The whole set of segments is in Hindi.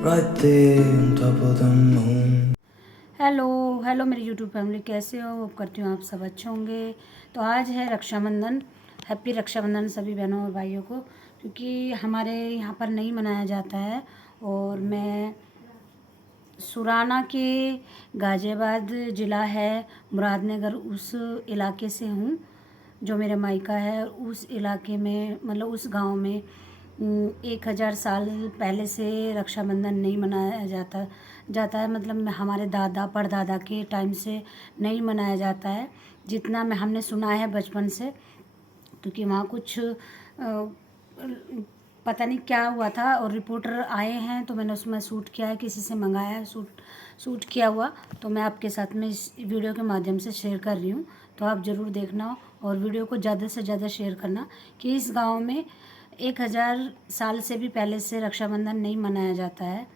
right there on top of the moon. Hello मेरी यूट्यूब फैमिली, कैसे हो? होप करती हूँ आप सब अच्छे होंगे। तो आज है रक्षाबंधन। हैप्पी रक्षाबंधन सभी बहनों और भाइयों को, क्योंकि हमारे यहाँ पर नहीं मनाया जाता है। और मैं सुराना के गाज़ियाबाद ज़िला है मुरादनगर, उस इलाके से हूँ जो मेरे मायका है। उस इलाके में मतलब उस गांव में 1000 साल पहले से रक्षाबंधन नहीं मनाया जाता है। मतलब हमारे दादा परदादा के टाइम से नहीं मनाया जाता है, जितना हमने सुना है बचपन से। क्योंकि वहाँ कुछ पता नहीं क्या हुआ था और रिपोर्टर आए हैं, तो मैंने उसमें शूट किया है, किसी से मंगाया है शूट किया हुआ। तो मैं आपके साथ में इस वीडियो के माध्यम से शेयर कर रही हूँ। तो आप ज़रूर देखना और वीडियो को ज़्यादा से ज़्यादा शेयर करना कि इस गांव में 1000 साल से भी पहले से रक्षाबंधन नहीं मनाया जाता है।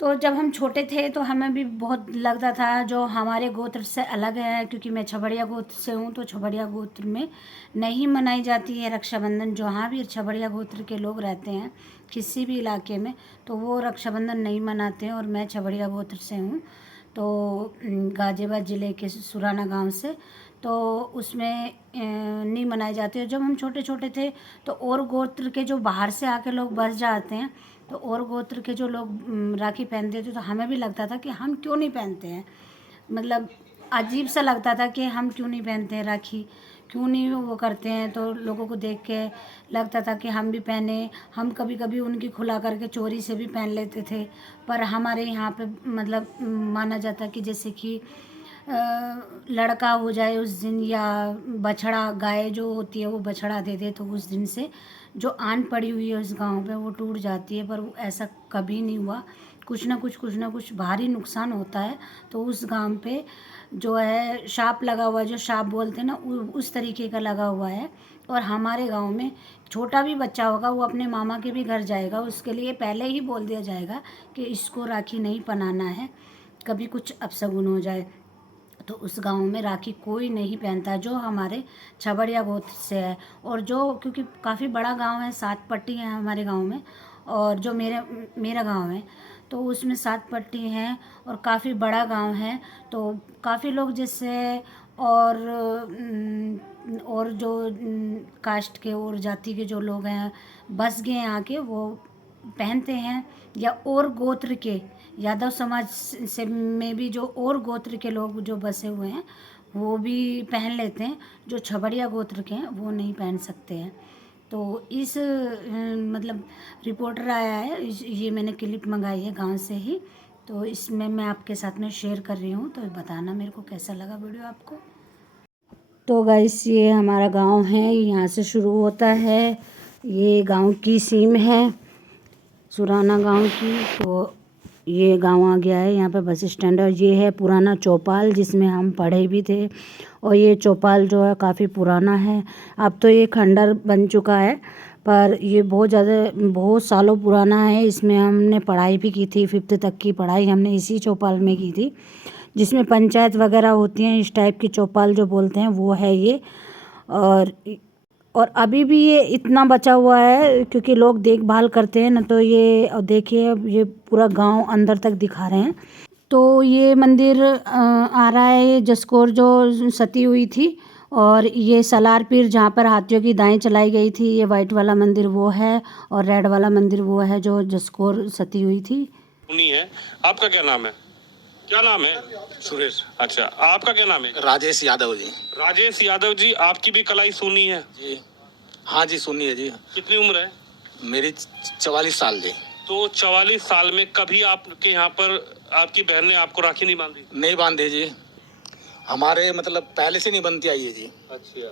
तो जब हम छोटे थे तो हमें भी बहुत लगता था जो हमारे गोत्र से अलग है, क्योंकि मैं छबड़िया गोत्र से हूँ। तो छबड़िया गोत्र में नहीं मनाई जाती है रक्षाबंधन। जहाँ भी छबड़िया गोत्र के लोग रहते हैं किसी भी इलाके में, तो वो रक्षाबंधन नहीं मनाते हैं। और मैं छबड़िया गोत्र से हूँ, तो गाज़ियाबाद ज़िले के सुराना गांव से। तो उसमें नहीं मनाई जाती है। जब हम छोटे छोटे थे तो और गोत्र के जो बाहर से आके लोग बस जाते हैं, तो और गोत्र के जो लोग राखी पहनते थे, तो हमें भी लगता था कि हम क्यों नहीं पहनते हैं। मतलब अजीब सा लगता था कि हम क्यों नहीं पहनते हैं राखी, क्यों नहीं वो करते हैं। तो लोगों को देख के लगता था कि हम भी पहने। हम कभी कभी उनकी खुला करके चोरी से भी पहन लेते थे। पर हमारे यहाँ पे मतलब माना जाता कि जैसे कि लड़का हो जाए उस दिन, या बछड़ा गाय जो होती है वो बछड़ा दे दे, तो उस दिन से जो आन पड़ी हुई है उस गांव पे वो टूट जाती है। पर वो ऐसा कभी नहीं हुआ। कुछ ना कुछ भारी नुकसान होता है। तो उस गांव पे जो है शाप लगा हुआ है, जो शाप बोलते हैं ना, उस तरीके का लगा हुआ है। और हमारे गांव में छोटा भी बच्चा होगा वो अपने मामा के भी घर जाएगा, उसके लिए पहले ही बोल दिया जाएगा कि इसको राखी नहीं पहनाना है, कभी कुछ अपशगुन हो जाए। तो उस गांव में राखी कोई नहीं पहनता जो हमारे छबड़िया गोत्र से है। और जो क्योंकि काफ़ी बड़ा गांव है, 7 पट्टी है हमारे गांव में। और जो मेरा गांव है तो उसमें 7 पट्टी हैं और काफ़ी बड़ा गांव है। तो काफ़ी लोग जैसे और जो कास्ट के और जाति के जो लोग हैं बस गए हैं आके, वो पहनते हैं। या और गोत्र के यादव समाज से में भी जो और गोत्र के लोग जो बसे हुए हैं वो भी पहन लेते हैं। जो छबड़िया गोत्र के हैं वो नहीं पहन सकते हैं। तो इस मतलब रिपोर्टर आया है, ये मैंने क्लिप मंगाई है गांव से ही। तो इसमें मैं आपके साथ में शेयर कर रही हूँ, तो बताना मेरे को कैसा लगा वीडियो आपको। तो गाइस, ये हमारा गांव है, यहाँ से शुरू होता है। ये गांव की सीम है सुराना गांव की। तो ये गांव आ गया है, यहाँ पे बस स्टैंड है। और ये है पुराना चौपाल जिसमें हम पढ़े भी थे। और ये चौपाल जो है काफ़ी पुराना है। अब तो ये खंडर बन चुका है, पर ये बहुत सालों पुराना है। इसमें हमने पढ़ाई भी की थी, 5th तक की पढ़ाई हमने इसी चौपाल में की थी, जिसमें पंचायत वगैरह होती हैं। इस टाइप की चौपाल जो बोलते हैं वो है ये। और अभी भी ये इतना बचा हुआ है क्योंकि लोग देखभाल करते हैं ना। तो ये देखिए, ये पूरा गांव अंदर तक दिखा रहे हैं। तो ये मंदिर आ रहा है जसकोर जो सती हुई थी। और ये सलार पीर जहाँ पर हाथियों की दाएं चलाई गई थी, ये वाइट वाला मंदिर वो है। और रेड वाला मंदिर वो है जो जसकोर सती हुई थी। सुनी है। आपका क्या नाम है? क्या नाम है? सुरेश। अच्छा, आपका क्या नाम है? राजेश यादव जी। राजेश यादव जी, आपकी भी कलाई सुनी है जी हाँ जी, सुनी है जी। कितनी उम्र है? मेरी 44 साल जी। तो 44 साल में कभी आपके यहाँ पर आपकी बहन ने आपको राखी नहीं बांधी? नहीं बांधे जी, हमारे मतलब पहले से नहीं बनती आई है जी। अच्छा,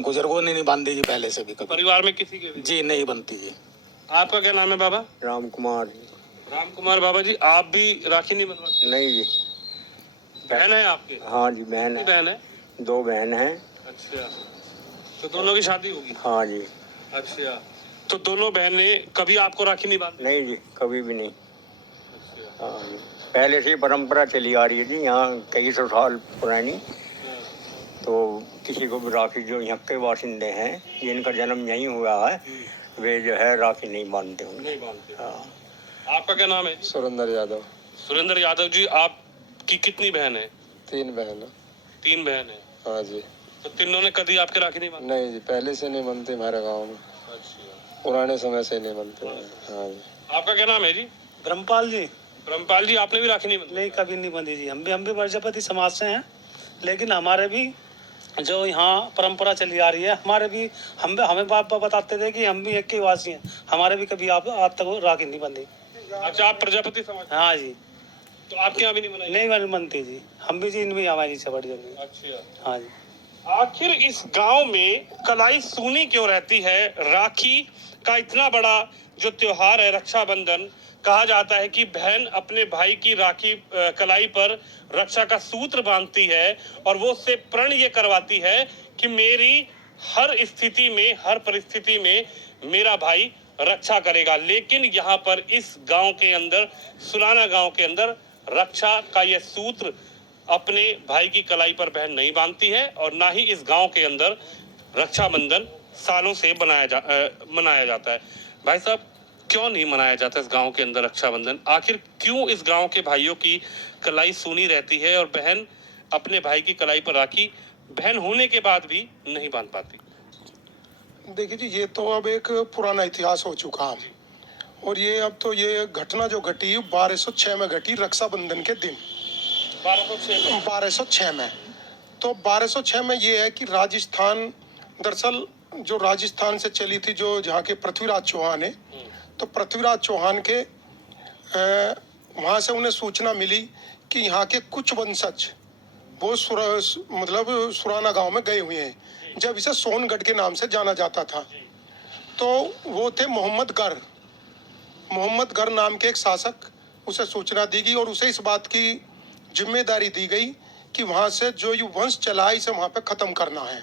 बुजुर्गों ने नहीं बांधी जी पहले से भी कभी। परिवार में किसी के भी? जी नहीं बनती जी। आपका क्या नाम है बाबा? राम कुमार। राम कुमार। बाबा जी, आप भी राखी नहीं बनवाते? नहीं जी। बहन है आपके? हाँ जी, बहन कितनी है। बहन है? 2 बहन हैं। अच्छा, तो दोनों की शादी होगी? हाँ जी। अच्छा, तो दोनों बहनें कभी आपको राखी नहीं बांधी? नहीं जी, कभी भी नहीं। अच्छा। हाँ जी, पहले से ही परंपरा चली आ रही है जी, यहाँ कई सौ साल पुरानी। तो किसी को भी राखी, जो यहाँ के बाशिंदे हैं जिनका जन्म यहीं हुआ है, वे जो है राखी नहीं बांधते होंगे। नहीं बांधते। हाँ। आपका क्या नाम है? सुरेंद्र यादव। सुरेंद्र यादव जी, आपकी कितनी बहन है? 3 बहन है। 3 बहन है। हाँ जी। तो तीनों ने कभी आपके राखी नहीं बांधी? नहीं जी, पहले से नहीं बनते हमारे गांव में, अच्छा। पुराने समय से नहीं बनते। हाँ जी। आपका क्या नाम है जी? ब्रह्मपाल जी। ब्रह्मपाल जी, आपने भी राखी नहीं बांधी? नहीं, कभी नहीं बंधी जी। हम भी प्रजापति समाज से हैं, लेकिन हमारे भी जो यहाँ परंपरा चली आ रही है, हमारे भी हमें बाप बताते थे कि हम भी एक के वासी हैं, हमारे भी कभी आप आज तक राखी नहीं बंधी। अच्छा, आप प्रजापति समाज? हाँ जी। तो आपके यहाँ भी नहीं बनाई? नहीं बनती जी, हम भी जी इनमें हमारी से बड़ी जल्दी। अच्छा। हाँ जी। आखिर इस गांव में कलाई सूनी क्यों रहती है? राखी का इतना बड़ा जो त्योहार है रक्षाबंधन, कहा जाता है कि बहन अपने भाई की राखी कलाई पर रक्षा का सूत्र बांधती है और वो उससे प्रण ये करवाती है कि मेरी हर स्थिति में, हर परिस्थिति में मेरा भाई रक्षा करेगा। लेकिन यहाँ पर इस गांव के अंदर, सुलाना गांव के अंदर, रक्षा का यह सूत्र अपने भाई की कलाई पर बहन नहीं बांधती है और ना ही इस गांव के अंदर रक्षाबंधन सालों से मनाया जाता है। भाई साहब, क्यों नहीं मनाया जाता इस गांव के अंदर रक्षाबंधन? आखिर क्यों इस गांव के भाइयों की कलाई सूनी रहती है और बहन अपने भाई की कलाई पर राखी बहन होने के बाद भी नहीं बांध पाती? देखिए जी, ये तो अब एक पुराना इतिहास हो चुका है और ये अब तो ये घटना जो घटी 1206 में घटी, रक्षाबंधन के दिन। 1206 में। तो 1206 में ये है कि राजस्थान, दरअसल जो राजस्थान से चली थी, जो जहाँ के पृथ्वीराज चौहान है, तो पृथ्वीराज चौहान के वहाँ से उन्हें सूचना मिली कि यहाँ के कुछ वंशज वो सुराना गांव में गए हुए हैं, जब इसे सोनगढ़ के नाम से जाना जाता था। तो वो थे मोहम्मद गर नाम के एक शासक। उसे सूचना दी गई और उसे इस बात की जिम्मेदारी दी गई कि वहाँ से जो ये वंश चला है इसे वहाँ पे ख़त्म करना है।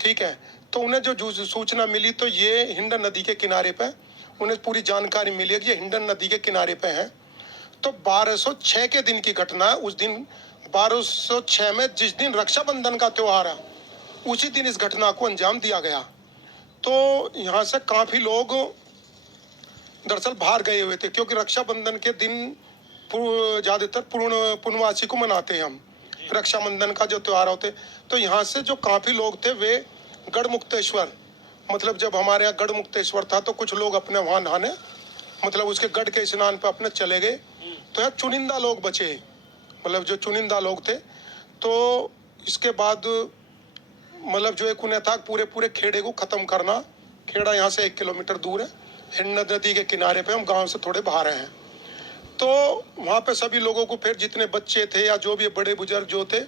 ठीक है। तो उन्हें जो सूचना मिली, तो ये हिंडन नदी के किनारे पे उन्हें पूरी जानकारी मिली कि ये हिंडन नदी के किनारे पे है। तो 1206 के दिन की घटना है। उस दिन 1206 में जिस दिन रक्षाबंधन का त्यौहार है, उसी दिन इस घटना को अंजाम दिया गया। तो यहाँ से काफ़ी लोग दरअसल बाहर गए हुए थे, क्योंकि रक्षाबंधन के दिन ज़्यादातर पूर्णवासी को मनाते हैं हम, रक्षाबंधन का जो त्यौहार होते। तो यहाँ से जो काफ़ी लोग थे वे गढ़मुक्तेश्वर, मतलब जब हमारे यहाँ गढ़मुक्तेश्वर था तो कुछ लोग अपने वहाँ नहाने, मतलब उसके गढ़ के स्नान पे अपने चले गए। तो यहाँ चुनिंदा लोग बचे, मतलब जो चुनिंदा लोग थे। तो इसके बाद मतलब जो एक उन्हें था पूरे खेड़े को ख़त्म करना। खेड़ा यहाँ से 1 किलोमीटर दूर है, हिंडन नदी के किनारे पे, हम गांव से थोड़े बाहर हैं। तो वहाँ पे सभी लोगों को, फिर जितने बच्चे थे या जो भी बड़े बुजुर्ग जो थे,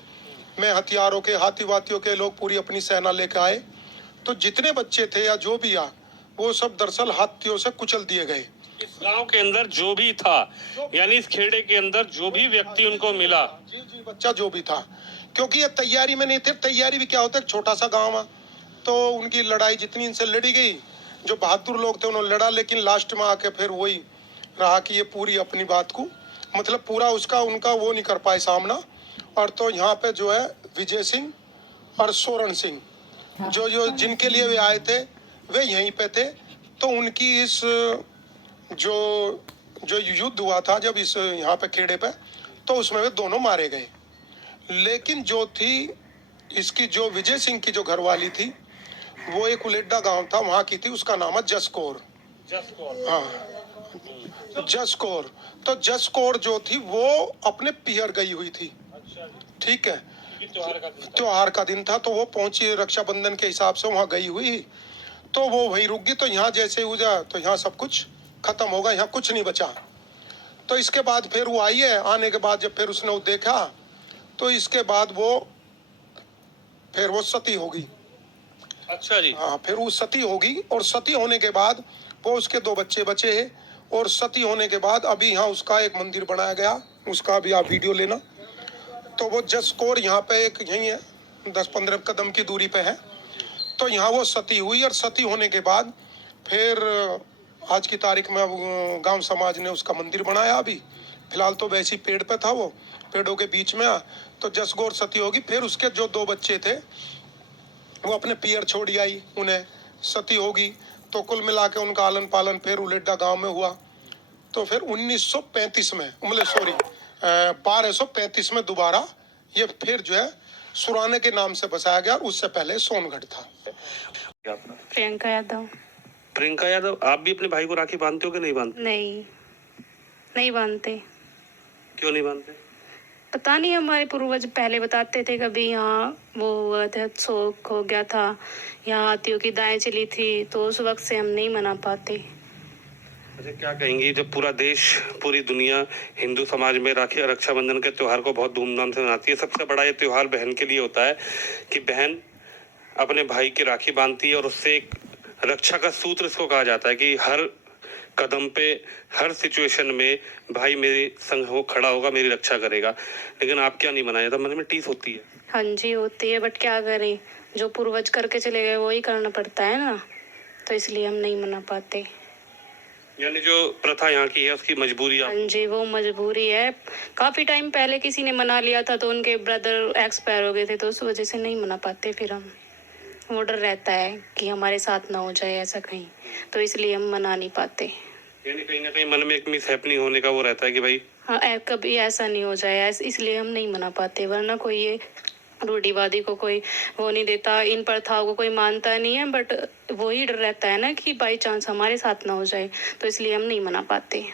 मैं हथियारों के, हाथी वातियों के लोग पूरी अपनी सेना लेकर आए। तो जितने बच्चे थे या जो भी आ, वो सब दरअसल हाथियों से कुचल दिए गए। इस गांव के अंदर जो भी था, यानी इस खेड़े के अंदर जो भी व्यक्ति उनको मिला, जी बच्चा जो भी था, क्योंकि ये तैयारी में नहीं थे। तैयारी भी क्या होता है, एक छोटा सा गाँव है, तो उनकी लड़ाई जितनी इनसे लड़ी गई, जो बहादुर लोग थे उन्होंने लड़ा, लेकिन लास्ट में आके फिर वही रहा कि ये पूरी अपनी बात को, मतलब पूरा उनका वो नहीं कर पाए सामना। और तो यहाँ पे जो है विजय सिंह और सोरण सिंह, जो जिनके लिए वे आए थे, वे यहीं पे थे। तो उनकी इस जो युद्ध हुआ था जब इस यहाँ पे खेड़े पे, तो उसमें वे दोनों मारे गए। लेकिन जो थी इसकी, जो विजय सिंह की जो घरवाली थी, वो एक उलेड्डा गांव था, वहाँ की थी, उसका नाम है जसकौर। हाँ, जसकौर। तो जसकौर जो थी वो अपने पियर गई हुई थी। ठीक है। त्योहार का दिन था, तो वो पहुंची रक्षाबंधन के हिसाब से वहाँ गई हुई, तो वो वहीं रुक गई। तो यहाँ जैसे हुआ तो यहाँ सब कुछ खत्म होगा, यहाँ कुछ नहीं बचा। तो इसके बाद फिर वो आई है, आने के बाद जब फिर उसने वो देखा, तो इसके बाद फिर वो सती होगी। अच्छा जी। हाँ, फिर वो सती होगी और सती होने के बाद वो उसके 2 बच्चे बचे हैं। और सती होने के बाद अभी यहाँ उसका एक मंदिर बनाया गया, उसका भी आप वीडियो लेना। तो वो जसकौर यहाँ पे एक यहीं है, 10-15 कदम की दूरी पे है। तो यहाँ वो सती हुई और सती होने के बाद फिर आज की तारीख में गांव समाज ने उसका मंदिर बनाया। अभी फिलहाल तो वैसे ही पेड़ पे था, वो पेड़ों के बीच में। तो जसकौर सती होगी, फिर उसके जो 2 बच्चे थे वो अपने पियर छोड़ी आई, उन्हें सती होगी। तो कुल मिला के उनका आलन पालन फिर उलेड्डा गांव में हुआ। तो फिर 1935 में मतलब 1235 में दोबारा ये फिर जो है सुराने के नाम से बसाया गया, और उससे पहले सोनगढ़ था। प्रियंका यादव। प्रियंका यादव, आप भी अपने भाई को राखी बांधते हो कि नहीं बांधते? नहीं बांधते। क्यों नहीं बांधते? पता नहीं, हमारे पूर्वज पहले बताते थे कभी यहाँ वो हुआ था, शोक हो गया था, यहाँ हाथियों की दाएं चली थी, तो उस वक्त से हम नहीं मना पाते। अच्छा, क्या कहेंगी जब पूरा देश, पूरी दुनिया हिंदू समाज में राखी और रक्षाबंधन के त्योहार को बहुत धूमधाम से मनाती है। सबसे बड़ा ये त्योहार बहन के लिए होता है कि बहन अपने भाई की राखी बांधती है और उससे एक रक्षा का सूत्र इसको कहा जाता है कि हर कदम पे, हर सिचुएशन में भाई मेरे संग हो खड़ा होगा, मेरी रक्षा करेगा। लेकिन आप क्या नहीं मनाया था? मन में टीस होती है। हाँ जी होती है, बट क्या करें, जो पूर्वज करके चले गए वही करना पड़ता है ना, तो इसलिए हम नहीं मना पाते। यानी जो प्रथा यहाँ की है उसकी मजबूरी आप... हाँ जी, वो मजबूरी है। काफी टाइम पहले किसी ने मना लिया था तो उनके ब्रदर एक्सपायर हो गए थे, तो उस वजह से नहीं मना पाते। फिर हम वो डर रहता है कि हमारे साथ ना हो जाए ऐसा कहीं, तो इसलिए हम मना नहीं पाते। यानी कहीं ना कहीं मन में एक मिस हैपनिंग होने का वो रहता है कि भाई हाँ, कभी ऐसा नहीं हो जाए, इसलिए हम नहीं मना पाते। वरना कोई ये रूढ़िवादी को कोई वो नहीं देता, इन प्रथाओं को कोई मानता नहीं है, बट वही डर रहता है ना कि बाई चांस हमारे साथ ना हो जाए, तो इसलिए हम नहीं मना पाते।